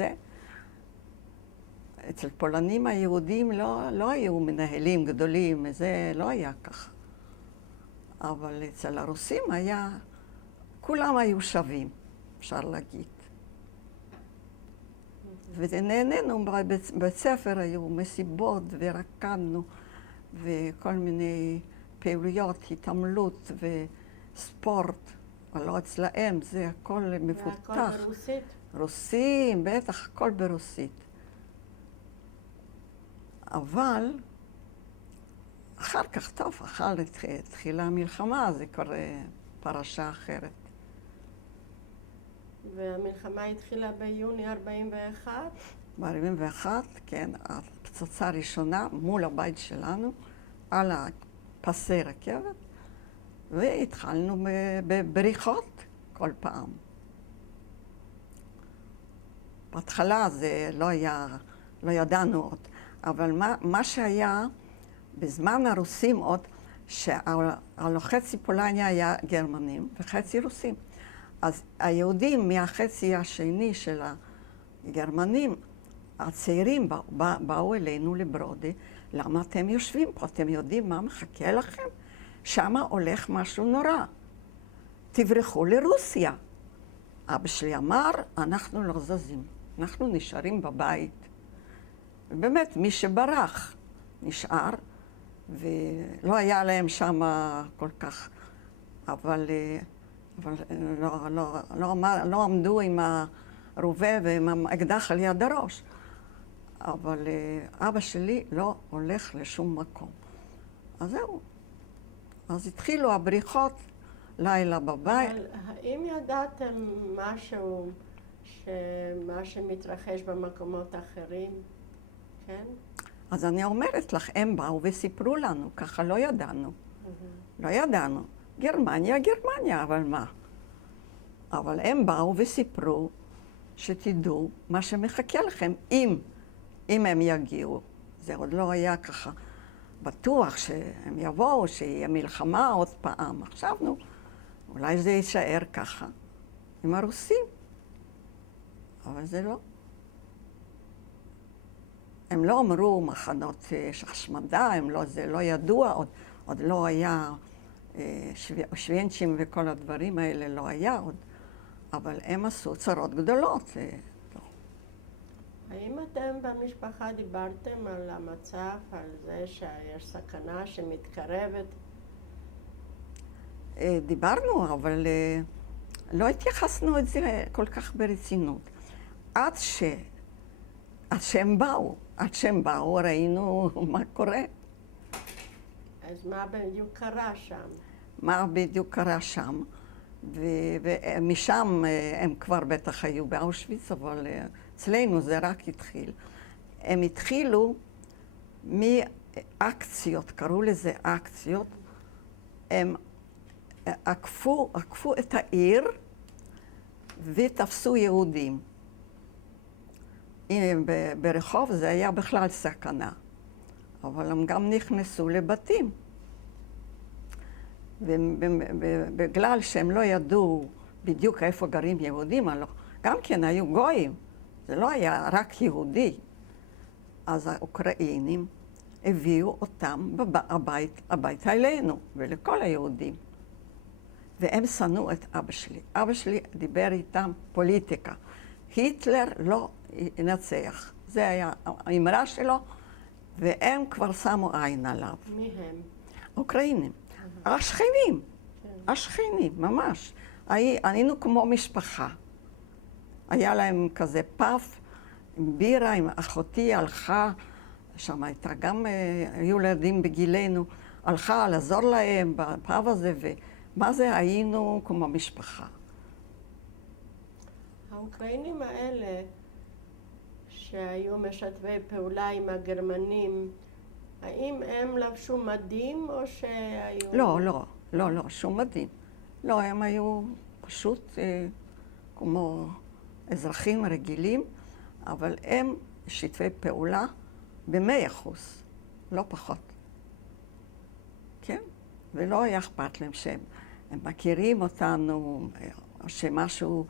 זה. אצל פולנים היהודים לא היו מנהלים גדולים, זה לא היה ככה. אבל אצל הרוסים היה, כולם היו שווים, אפשר להגיד. ונהנינו, בבית ספר היו מסיבות ורקדנו וכל מיני פעילויות, התעמלות וספורט. אבל לא אצלהם, זה הכל מפותח. והכל ברוסית? רוסים, בטח, הכל ברוסית. אבל אחר כך, טוב, התחילה המלחמה, זה כבר פרשה אחרת. והמלחמה התחילה ביוני 41? ב-41, כן, הפצצה הראשונה מול הבית שלנו, על הפסי רכבת, והתחלנו בבריחות כל פעם. בהתחלה זה לא היה, לא ידענו עוד, אבל מה שהיה, בזמן הרוסים עוד, שהלא חצי פולניה היה גרמנים וחצי רוסים. אז היהודים מהחצי השני של הגרמנים, הצעירים באו אלינו לברודי, למה אתם יושבים פה? אתם יודעים מה מחכה לכם? שמה הולך משהו נורא. תברחו לרוסיה. אבא שלי אמר, אנחנו לא זזים, אנחנו נשארים בבית. ובאמת, מי שברח נשאר, ולא היה להם שם כל כך, אבל לא עמדו עם הרובה ועם האקדח על יד הראש. אבל אבא שלי לא הולך לשום מקום. אז זהו. אז התחילו הבריחות, לילה בבית. אבל האם ידעתם משהו, מה שמתרחש במקומות אחרים? כן? אז אני אומרת לך, הם באו וסיפרו לנו, ככה לא ידענו. לא ידענו. גרמניה, גרמניה, אבל מה? אבל הם באו וסיפרו שתדעו מה שמחכה לכם, אם הם יגיעו. זה עוד לא היה ככה בטוח שהם יבואו, שיהיה מלחמה עוד פעם. חשבנו, אולי זה יישאר ככה עם הרוסים, אבל זה לא. הם לא אמרו מחנות השמדה, זה לא ידוע, עוד לא היה שוונצ'ים וכל הדברים האלה לא היה עוד, אבל הם עשו צרות גדולות. האם אתם במשפחה דיברתם על המצב, על זה שיש סכנה שמתקרבת? דיברנו, אבל לא התייחסנו את זה כל כך ברצינות. עד שהם באו, ראינו מה קורה. אז מה בדיוק קרה שם? מה בדיוק קרה שם, ומשם הם כבר בטח היו באושוויץ, אבל אצלנו זה רק התחיל. הם התחילו מאקציות, קראו לזה אקציות, הם עקפו את העיר ותפסו יהודים. ברחוב זה היה בכלל סכנה, אבל הם גם נכנסו לבתים. ובגלל שהם לא ידעו בדיוק איפה גרים יהודים, גם כן היו גויים, זה לא היה רק יהודי. אז האוקראינים הביאו אותם הביתה אלינו ולכל היהודים. והם שנאו את אבא שלי. אבא שלי דיבר איתם פוליטיקה. היטלר לא ינצח. זה היה האמרה שלו, והם כבר שמו עין עליו. מי הם? אוקראינים. השכנים, השכנים, ממש. היינו כמו משפחה. היה להם כזה פאב עם בירה, עם אחותי הלכה, שם הייתה גם, היו ילדים בגילנו, הלכה לעזור להם בפאב הזה, ומה זה, היינו כמו משפחה. האוקראינים האלה, שהיו משתפי פעולה עם הגרמנים, האם הם לבשו מדים או שהיו... לא, שום מדים. לא, הם היו פשוט כמו אזרחים רגילים, אבל הם שיתפי פעולה ב100%, לא פחות. כן? ולא היה אכפת להם שהם מכירים אותנו, או שמשהו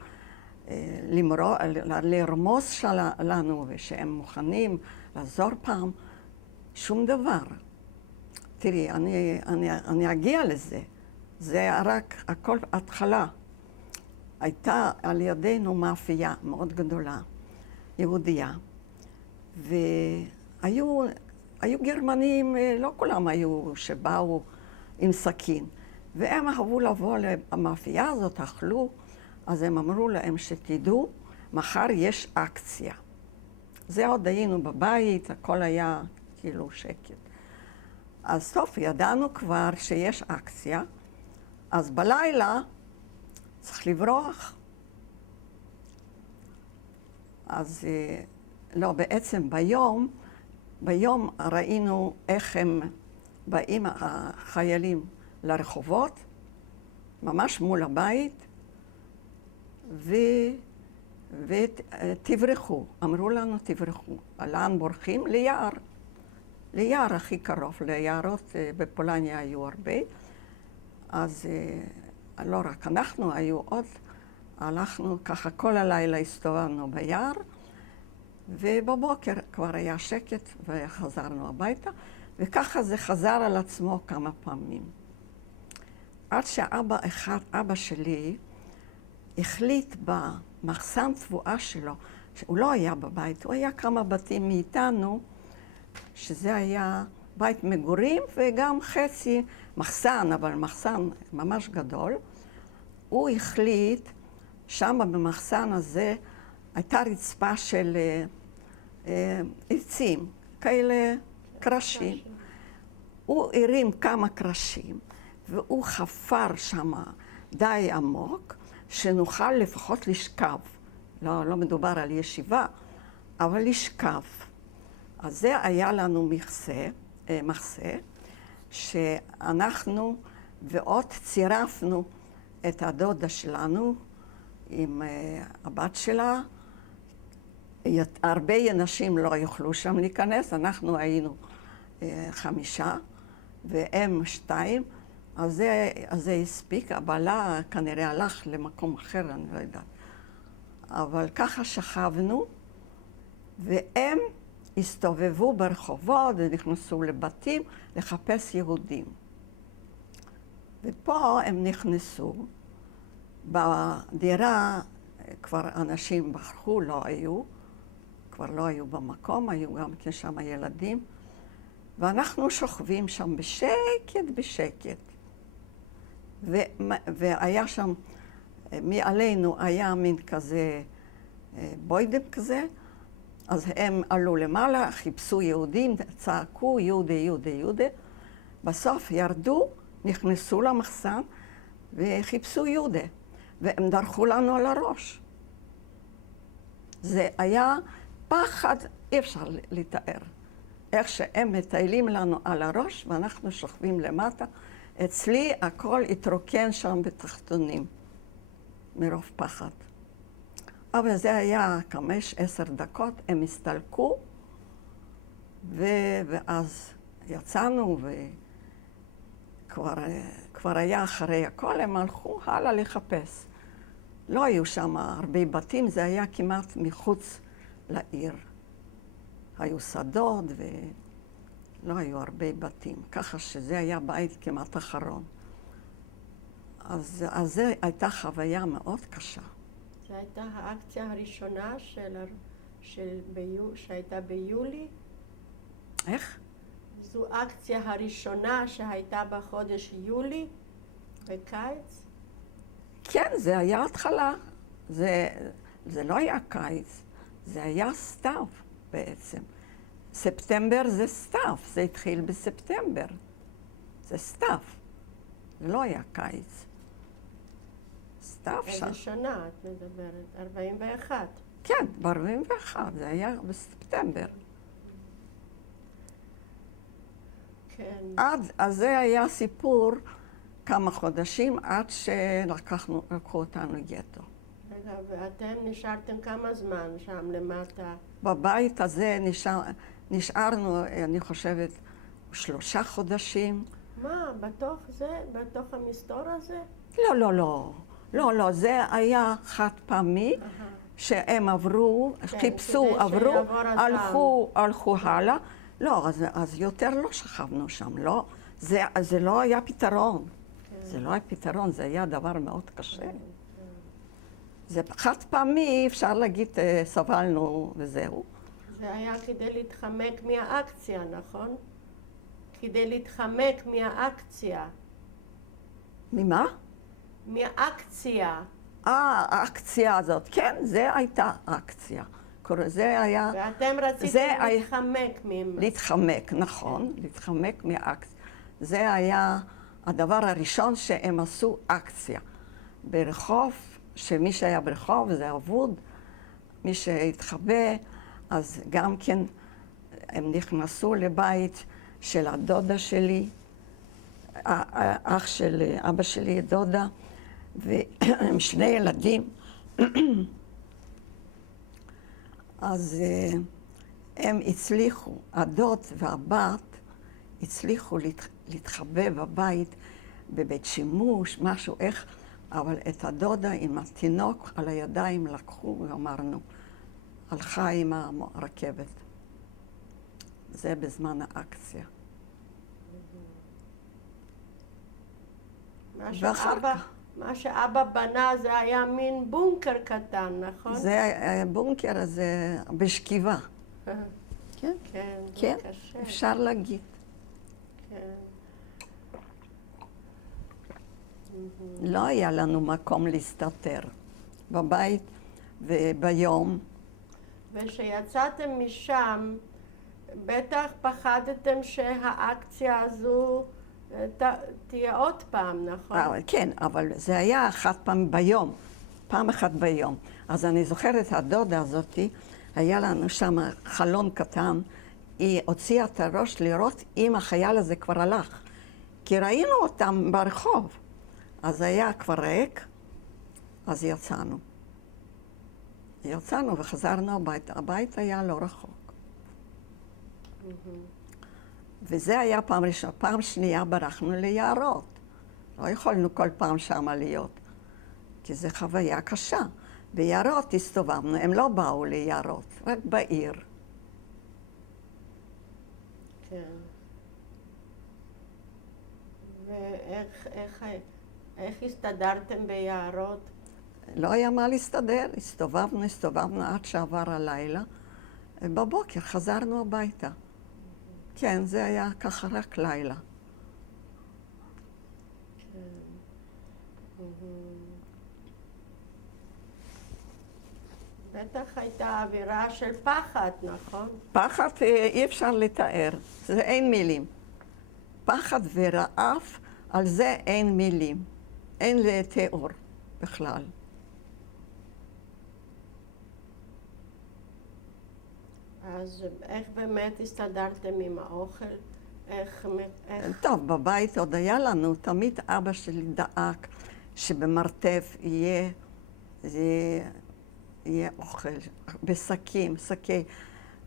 לרמוס לנו ושהם מוכנים לעזור פעם, שום דבר. תראי, אני אגיע לזה. זה רק הכל התחלה. הייתה על ידינו מאפייה מאוד גדולה, יהודייה, והיו גרמנים, לא כולם היו שבאו עם סכין, והם אהבו לבוא למאפייה הזאת, אכלו, אז הם אמרו להם שתדעו, מחר יש אקציה. זה עוד היינו בבית, הכל היה כאילו שקט. אז טוב, ידענו כבר שיש אקציה, אז בלילה צריך לברוח. אז לא, בעצם ביום ראינו איך הם באים החיילים לרחובות, ממש מול הבית, ותברחו. אמרו לנו תברחו. לאן בורחים? ליער. ליער הכי קרוב. ליערות בפולניה היו הרבה. אז לא רק אנחנו, היו עוד. הלכנו ככה כל הלילה הסתובבנו ביער, ובבוקר כבר היה שקט וחזרנו הביתה, וככה זה חזר על עצמו כמה פעמים. עד אבא שלי החליט במחסן תבואה שלו, שהוא לא היה בבית, הוא היה כמה בתים מאיתנו, שזה היה בית מגורים וגם חצי מחסן, אבל מחסן ממש גדול. הוא החליט, שם במחסן הזה הייתה רצפה של עצים, כאלה קרשים. הוא הרים כמה קרשים, והוא חפר שם די עמוק, שנוכל לפחות לשכב. לא מדובר על ישיבה, אבל לשכב. אז זה היה לנו מחסה, שאנחנו ועוד צירפנו את הדודה שלנו עם הבת שלה. הרבה אנשים לא יוכלו שם להיכנס, אנחנו היינו 5 והם 2, אז זה הספיק. הבעלה כנראה הלך למקום אחר, אני לא יודעת. אבל ככה שכבנו, והם הסתובבו ברחובות ונכנסו לבתים לחפש יהודים. ופה הם נכנסו. בדירה כבר אנשים ברחו, כבר לא היו במקום, היו גם כן שם ילדים. ואנחנו שוכבים שם בשקט. והיה שם, מעלינו היה מין כזה בוידם כזה, אז הם עלו למעלה, חיפשו יהודים, צעקו יהודי, יהודי, יהודי. בסוף ירדו, נכנסו למחסן וחיפשו יהודי, והם דרכו לנו על הראש. זה היה פחד, אי אפשר לתאר. איך שהם מטיילים לנו על הראש ואנחנו שוכבים למטה. אצלי הכל התרוקן שם בתחתונים, מרוב פחד. אבל זה היה 5-10 דקות, הם הסתלקו, ואז יצאנו, וכבר היה אחרי הכל, הם הלכו הלאה לחפש. לא היו שם הרבה בתים, זה היה כמעט מחוץ לעיר. היו שדות ולא היו הרבה בתים, ככה שזה היה בית כמעט אחרון. אז זו הייתה חוויה מאוד קשה. זו הייתה האקציה הראשונה שהייתה ביולי? איך? זו האקציה הראשונה שהייתה בחודש יולי, בקיץ? כן, זה היה התחלה. זה לא היה קיץ, זה היה סתיו בעצם. ספטמבר זה סתיו, זה התחיל בספטמבר. זה סתיו, זה לא היה קיץ. סתיו שם. איזה שנה את מדברת? 41. כן, ב-41, זה היה בספטמבר. כן. אז זה היה סיפור כמה חודשים עד שלקחו אותנו גטו. רגע, ואתם נשארתם כמה זמן שם למטה? בבית הזה נשארנו, אני חושבת, 3 חודשים. מה, בתוך המסתור הזה? לא. לא, לא, זה היה חד פעמי, שהם עברו, חיפשו, כדי עברו, שיעבור הזמן. הלכו הלאה. לא, אז יותר לא שכבנו שם, לא. זה לא היה פתרון. זה לא היה פתרון, זה היה דבר מאוד קשה. זה חד פעמי, אפשר להגיד, סבלנו וזהו. זה היה כדי להתחמק מהאקציה, נכון? כדי להתחמק מהאקציה. ממה? מהאקציה. האקציה הזאת, כן, זה הייתה אקציה. זה היה... ואתם רציתם להתחמק ממנו. להתחמק, נכון, להתחמק מהאקציה. זה היה הדבר הראשון שהם עשו אקציה. ברחוב, שמי שהיה ברחוב זה אבוד, מי שהתחבא, אז גם כן הם נכנסו לבית של הדודה שלי, אח של אבא שלי, דודה, ועם שני ילדים. אז הם הצליחו, הדוד והבת, הצליחו להתחבא בבית, בבית שימוש, משהו איך, אבל את הדודה עם התינוק על הידיים לקחו, ואמרנו, הלכה עם הרכבת. זה בזמן האקציה. ואחר כך. מה שאבא בנה זה היה מין בונקר קטן, נכון? זה בונקר הזה בשכיבה. כן, כן, זה כן, קשה. אפשר להגיד. כן. לא היה לנו מקום להסתתר בבית וביום. וכשיצאתם משם, בטח פחדתם שהאקציה הזו תהיה עוד פעם, נכון? כן, אבל זה היה חד פעם ביום, פעם אחת ביום. אז אני זוכרת, הדודה הזאתי, היה לנו שם חלון קטן, היא הוציאה את הראש לראות אם החייל הזה כבר הלך. כי ראינו אותם ברחוב. אז היה כבר ריק, אז יצאנו. יצאנו וחזרנו הביתה. הבית היה לא רחוק. וזה היה פעם ראשונה. פעם שנייה ברחנו ליערות. לא יכולנו כל פעם שמה להיות, כי זו חוויה קשה. ביערות הסתובבנו, הם לא באו ליערות, רק בעיר. כן. ואיך הסתדרתם ביערות? לא היה מה להסתדר, הסתובבנו עד שעבר הלילה. בבוקר חזרנו הביתה. כן, זה היה ככה רק לילה. בטח הייתה אווירה של פחד, נכון? פחד אי אפשר לתאר, זה אין מילים. פחד ורעב, על זה אין מילים. אין לתיאור בכלל. אז איך באמת הסתדרתם עם האוכל? איך... טוב, בבית עוד היה לנו, תמיד אבא שלי דאג שבמרתף יהיה אוכל, בשקים, שקי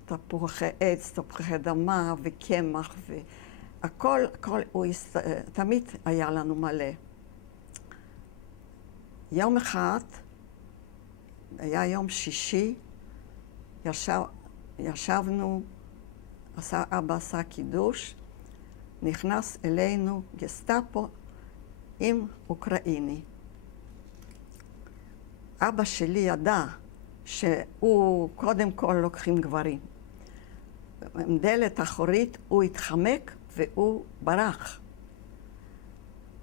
תפוחי עץ, תפוחי אדמה וקמח, והכל, תמיד היה לנו מלא. יום אחד, היה יום שישי, ישבנו, אבא עשה קידוש, נכנס אלינו גסטאפו עם אוקראיני. אבא שלי ידע שהוא קודם כל לוקחים גברים. עם דלת אחורית הוא התחמק והוא ברח.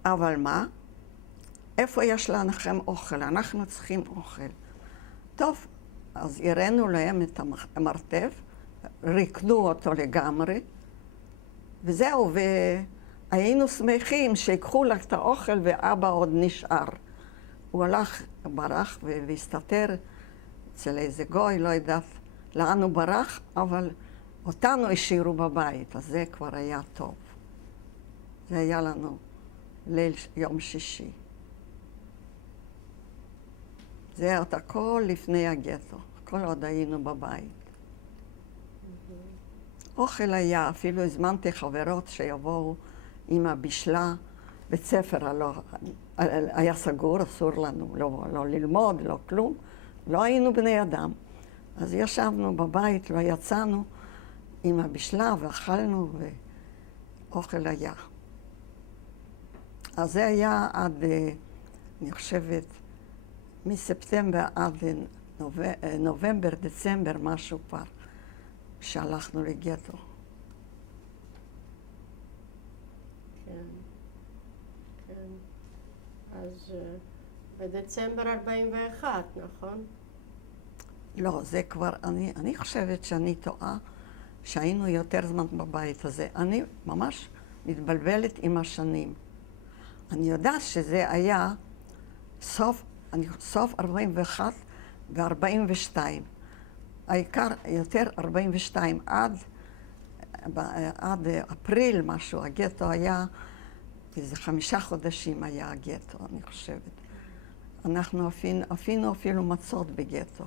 אבל מה? איפה יש לכם אוכל? אנחנו צריכים אוכל. טוב, אז הראינו להם את המרתף, ריקנו אותו לגמרי, וזהו, והיינו שמחים שיקחו לך את האוכל ואבא עוד נשאר. הוא הלך, ברח והסתתר אצל איזה גוי, לא יודעת לאן הוא ברח, אבל אותנו השאירו בבית, אז זה כבר היה טוב. זה היה לנו ליל יום שישי. זה עוד הכל לפני הגטו, הכל עוד היינו בבית. אוכל היה, אפילו הזמנתי חברות שיבואו עם הבישלה, בית ספר היה סגור, אסור לנו לא ללמוד, לא כלום. לא היינו בני אדם. אז ישבנו בבית, לא יצאנו עם הבישלה ואכלנו ואוכל היה. אז זה היה עד, אני חושבת, מספטמבר עד נובמבר, דצמבר, משהו כבר, שהלכנו לגטו. כן, כן. אז בדצמבר 41, נכון? לא, זה כבר, אני חושבת שאני טועה שהיינו יותר זמן בבית הזה. אני ממש מתבלבלת עם השנים. אני יודעת שזה היה סוף 41 ו-42. העיקר יותר 42 עד אפריל משהו. הגטו היה, איזה 5 חודשים היה הגטו, אני חושבת. אנחנו אפילו מצות בגטו.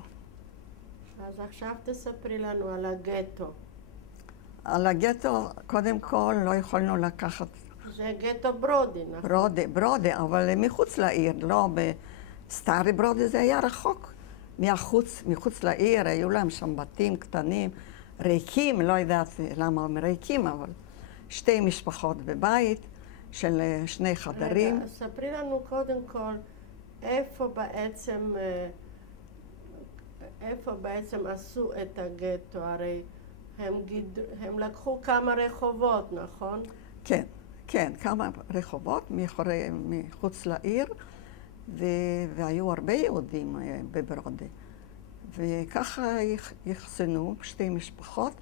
אז עכשיו תספרי לנו על הגטו. על הגטו, קודם כל, לא יכולנו לקחת... זה גטו ברודי, נכון? ברודי, אבל מחוץ לעיר, לא בסטארי ברודי, זה היה רחוק מחוץ לעיר, היו להם שם בתים קטנים, ריקים, לא יודעת למה הם ריקים, אבל 2 משפחות בבית של 2 חדרים. רגע, ספרי לנו קודם כל איפה בעצם עשו את הגטו, הרי הם לקחו כמה רחובות, נכון? כן, כן, כמה רחובות מחוץ לעיר, והיו הרבה יהודים בברודי. וככה יחסנו 2 משפחות,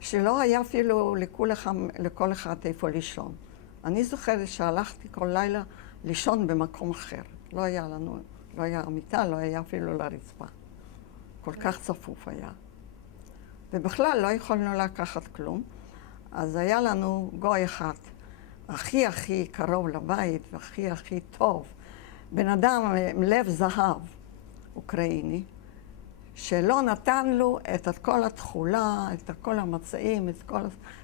שלא היה אפילו לכל אחד איפה לישון. אני זוכרת שהלכתי כל לילה לישון במקום אחר. לא היה מיטה, לא היה אפילו לרצפה. כל כך צפוף היה. ובכלל לא יכולנו לקחת כלום. אז היה לנו גוי אחד, הכי קרוב לבית והכי טוב. בן אדם עם לב זהב, אוקראיני, שלא נתן לו את כל התכולה, את כל המצעים, את כל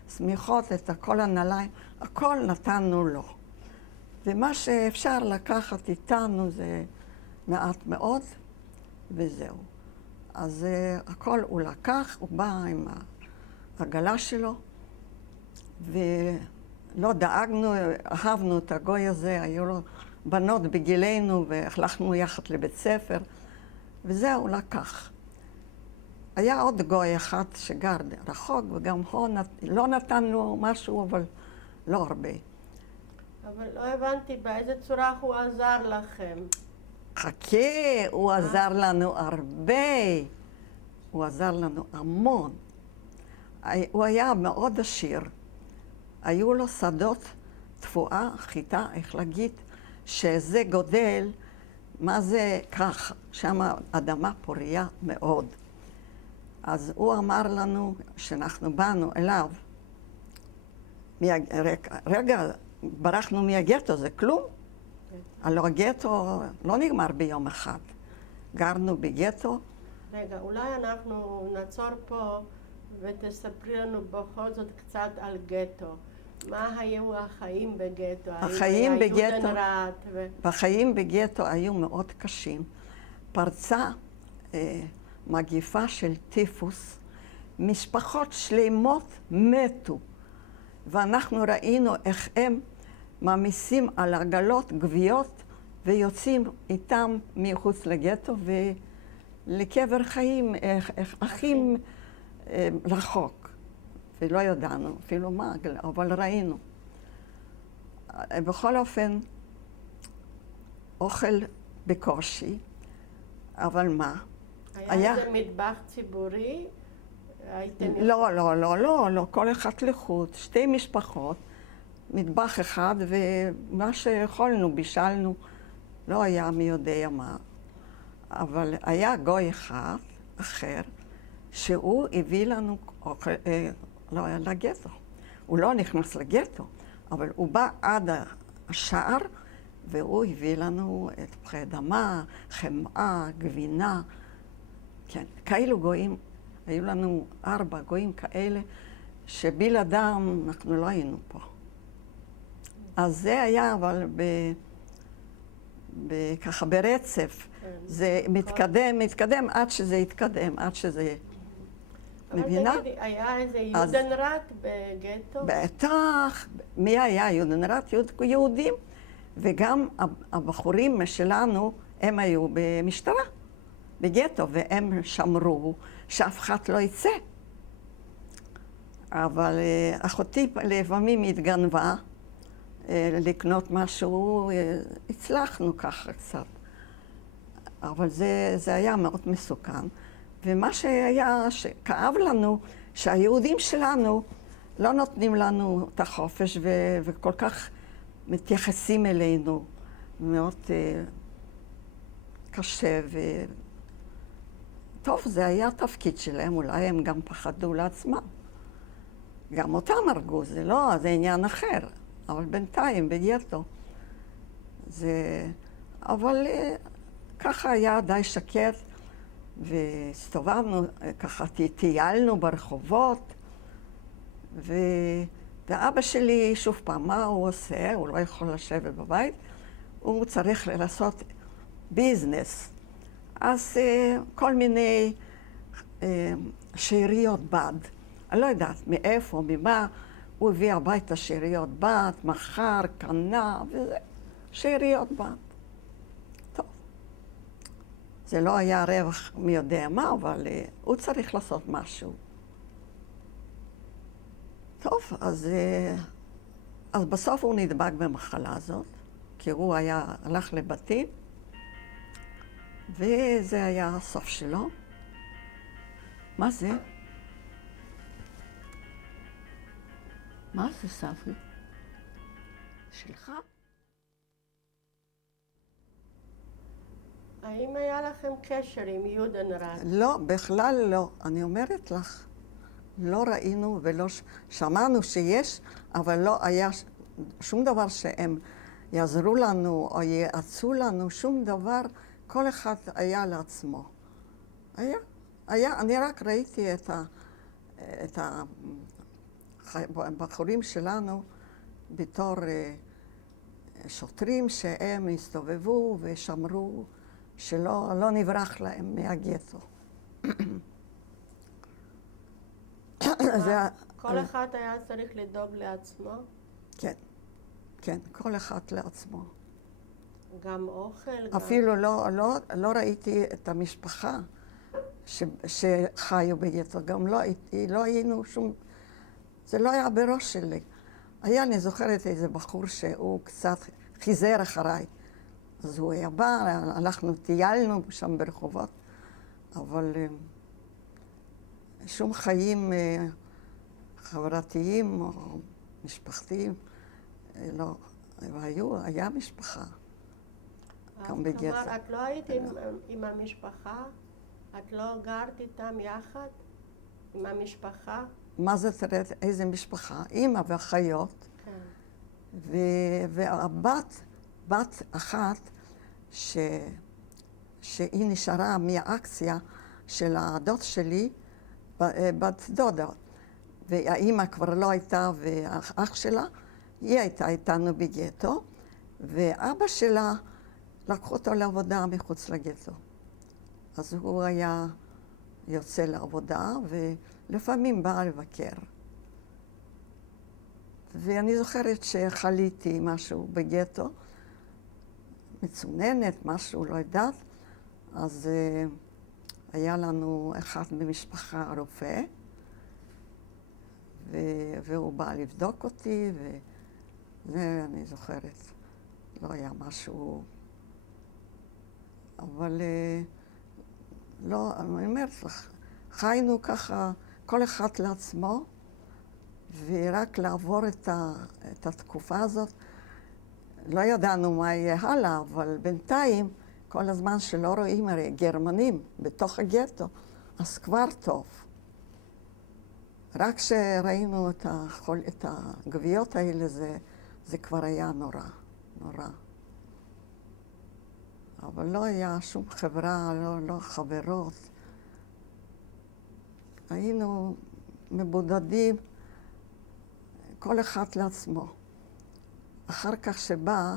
השמיכות, את כל הנעליים, הכל נתנו לו. ומה שאפשר לקחת איתנו זה מעט מאוד, וזהו. אז הכל הוא לקח, הוא בא עם העגלה שלו, ולא דאגנו, אהבנו את הגוי הזה, היו לו בנות בגילנו, והלכנו יחד לבית ספר, וזהו, לקח. היה עוד גוי אחד שגר רחוק, וגם הוא לא נתן לו משהו, אבל לא הרבה. אבל לא הבנתי באיזה צורה הוא עזר לכם. חכה, הוא עזר לנו הרבה. הוא עזר לנו המון. הוא היה מאוד עשיר. היו לו שדות תפואה, חיטה, איך להגיד, שזה גודל, מה זה ככה, שם אדמה פוריה מאוד. אז הוא אמר לנו, שאנחנו באנו אליו, רגע, ברחנו מהגטו, זה כלום. הלוא הגטו לא נגמר ביום אחד. גרנו בגטו. רגע, אולי אנחנו נעצור פה ותספרי לנו בכל זאת קצת על גטו. מה היו החיים בגטו? החיים בגטו היו מאוד קשים. פרצה מגיפה של טיפוס, משפחות שלמות מתו, ואנחנו ראינו איך הם מעמיסים על עגלות גוויות ויוצאים איתם מחוץ לגטו ולקבר חיים, אחים רחוק. ולא ידענו אפילו מה, אבל ראינו. בכל אופן, אוכל בקושי, אבל מה? היה איזה מטבח ציבורי? לא, כל אחד לחוד, 2 משפחות, מטבח אחד, ומה שיכולנו, בישלנו, לא היה מי יודע מה. אבל היה גוי אחד, אחר, שהוא הביא לנו אוכל, לגטו. הוא לא נכנס לגטו, אבל הוא בא עד השער, והוא הביא לנו את פחי אדמה, חמאה, גבינה. כן, כאלו גויים, היו לנו 4 גויים כאלה, שבלעדם אנחנו לא היינו פה. אז זה היה, אבל ככה ברצף. זה מתקדם עד שזה יתקדם, עד שזה... מבינה? אבל תגידי, היה איזה יודנראט בגטו? בטח. מי היה יודנראט? יהודים. וגם הבחורים שלנו, הם היו במשטרה, בגטו, והם שמרו שאף אחד לא יצא. אבל אחותי לפעמים התגנבה לקנות משהו, הצלחנו ככה קצת. אבל זה היה מאוד מסוכן. ומה שהיה, שכאב לנו, שהיהודים שלנו לא נותנים לנו את החופש וכל כך מתייחסים אלינו. מאוד קשה טוב, זה היה תפקיד שלהם, אולי הם גם פחדו לעצמם. גם אותם הרגו, זה לא, זה עניין אחר. אבל בינתיים, בגטו. אבל ככה היה די שקט, והסתובבנו, ככה טיילנו ברחובות, ואבא שלי, שוב פעם, מה הוא עושה? הוא לא יכול לשבת בבית, הוא צריך לעשות ביזנס. אז כל מיני שאריות בד. אני לא יודעת מאיפה, ממה, הוא הביא הביתה שאריות בד, מחר, קנה, וזה, שאריות בד. טוב. זה לא היה רווח מי יודע מה, אבל הוא צריך לעשות משהו. טוב, אז בסוף הוא נדבק במחלה הזאת, כי הוא הלך לבתים, וזה היה הסוף שלו. מה זה? מה זה, ספרי? שלך? האם היה לכם קשר עם יודנראט? לא, בכלל לא. אני אומרת לך, לא ראינו ולא שמענו שיש, אבל לא היה שום דבר שהם יעזרו לנו או יעצו לנו, שום דבר. כל אחד היה לעצמו. אני רק ראיתי את הבחורים שלנו בתור שוטרים שהם הסתובבו ושמרו שלא נברח להם מהגטו. כל אחד היה צריך לדאוג לעצמו? כן, כן, כל אחד לעצמו. גם אוכל? אפילו לא ראיתי את המשפחה שחיו בגטו, גם לא היינו שום... זה לא היה בראש שלי. אני זוכרת איזה בחור שהוא קצת חיזר אחריי. אז הוא היה בא, אנחנו טיילנו שם ברחובות, אבל שום חיים חברתיים או משפחתיים לא. היה משפחה. גם בגטו. כלומר, את לא היית עם המשפחה? את לא גרת איתם יחד? עם המשפחה? מה זה תראה? איזה משפחה? אמא ואחיות. כן. בת אחת שהיא נשארה מהאקציה של הדוד שלי, בת דודה. והאימא כבר לא הייתה, ואח שלה, היא הייתה איתנו בגטו, ואבא שלה לקחו אותו לעבודה מחוץ לגטו. אז הוא היה יוצא לעבודה, ולפעמים בא לבקר. ואני זוכרת שחליתי משהו בגטו, מצוננת, משהו, לא יודעת. אז היה לנו אחד במשפחה רופא, והוא בא לבדוק אותי, וזה אני זוכרת. לא היה משהו... אבל לא, אני אומרת לך, חיינו ככה, כל אחד לעצמו, ורק לעבור את התקופה הזאת. לא ידענו מה יהיה הלאה, אבל בינתיים, כל הזמן שלא רואים הרי גרמנים בתוך הגטו, אז כבר טוב. רק כשראינו את הגוויות האלה, זה כבר היה נורא, נורא. אבל לא היה שום חברה, לא חברות. היינו מבודדים, כל אחד לעצמו. אחר כך שבא,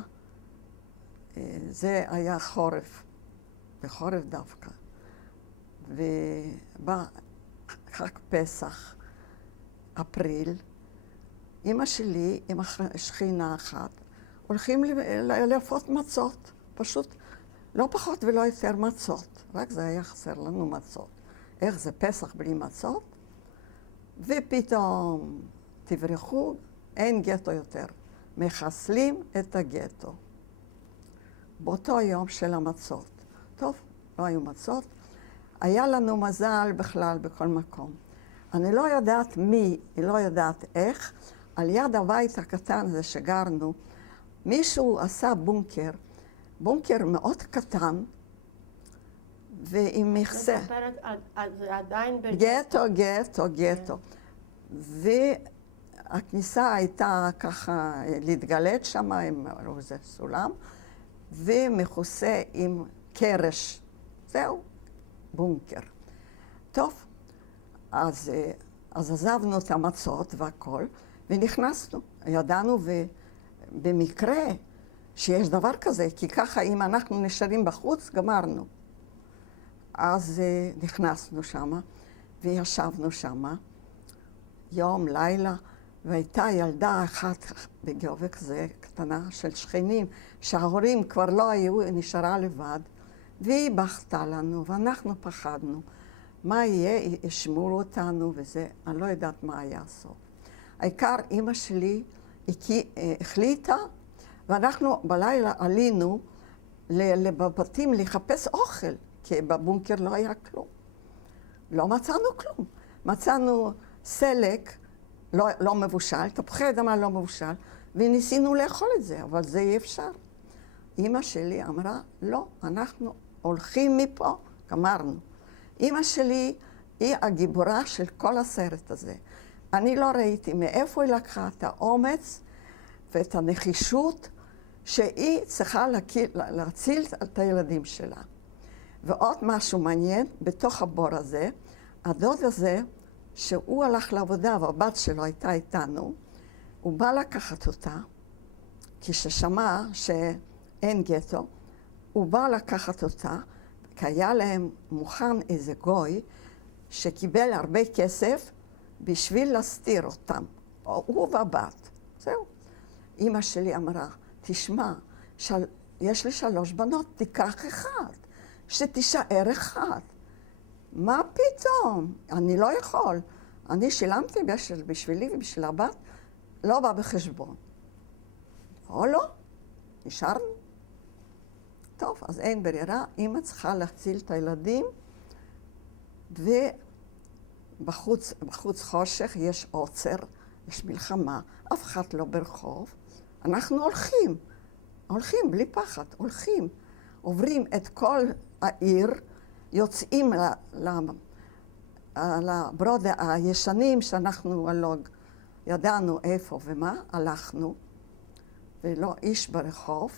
זה היה חורף, בחורף דווקא. ובא חג פסח, אפריל, אמא שלי עם שכינה אחת, הולכים לאפות מצות, פשוט לא פחות ולא יותר מצות, רק זה היה חסר לנו מצות. איך זה פסח בלי מצות? ופתאום תברחו, אין גטו יותר. מחסלים את הגטו. באותו יום של המצות. טוב, לא היו מצות. היה לנו מזל בכלל בכל מקום. אני לא יודעת מי, אני לא יודעת איך, על יד הבית הקטן הזה שגרנו, מישהו עשה בונקר, בונקר מאוד קטן, ועם מכסה. מספרת, זה עדיין גטו. והכניסה הייתה ככה להתגלת שם עם איזה סולם, ומכוסה עם קרש. זהו, בונקר. טוב, אז עזבנו את המצות והכל, ונכנסנו. ידענו במקרה שיש דבר כזה, כי ככה אם אנחנו נשארים בחוץ, גמרנו. אז נכנסנו שמה, וישבנו שמה, יום, לילה, והייתה ילדה אחת בגובה כזה, קטנה, של שכנים, שההורים כבר לא היו, היא נשארה לבד, והיא בכתה לנו, ואנחנו פחדנו. מה יהיה? ישמעו אותנו וזה, אני לא יודעת מה היה הסוף. העיקר, אמא שלי החליטה, ואנחנו בלילה עלינו לבתים לחפש אוכל, כי בבונקר לא היה כלום. לא מצאנו כלום. מצאנו סלק לא מבושל, תפוחי אדמה לא מבושל, וניסינו לאכול את זה, אבל זה אי אפשר. אמא שלי אמרה, לא, אנחנו הולכים מפה, גמרנו. אמא שלי היא הגיבורה של כל הסרט הזה. אני לא ראיתי מאיפה היא לקחה את האומץ ואת הנחישות שהיא צריכה להציל את הילדים שלה. ועוד משהו מעניין, בתוך הבור הזה, הדוד הזה, שהוא הלך לעבודה והבת שלו הייתה איתנו, הוא בא לקחת אותה, כששמע שאין גטו, הוא בא לקחת אותה, כי היה להם מוכן איזה גוי שקיבל הרבה כסף בשביל להסתיר אותם, הוא והבת. זהו. אמא שלי אמרה, תשמע, יש לי 3 בנות, תיקח אחד, שתישאר אחד. מה פתאום? אני לא יכול. אני שילמתי בשבילי ובשביל הבת, לא בא בחשבון. לא, נשארנו. טוב, אז אין ברירה, אמא צריכה להציל את הילדים, ובחוץ חושך, יש עוצר, יש מלחמה, אף אחד לא ברחוב. אנחנו הולכים בלי פחד, עוברים את כל העיר, יוצאים לברוד הישנים שאנחנו ידענו איפה ומה, הלכנו, ולא איש ברחוב,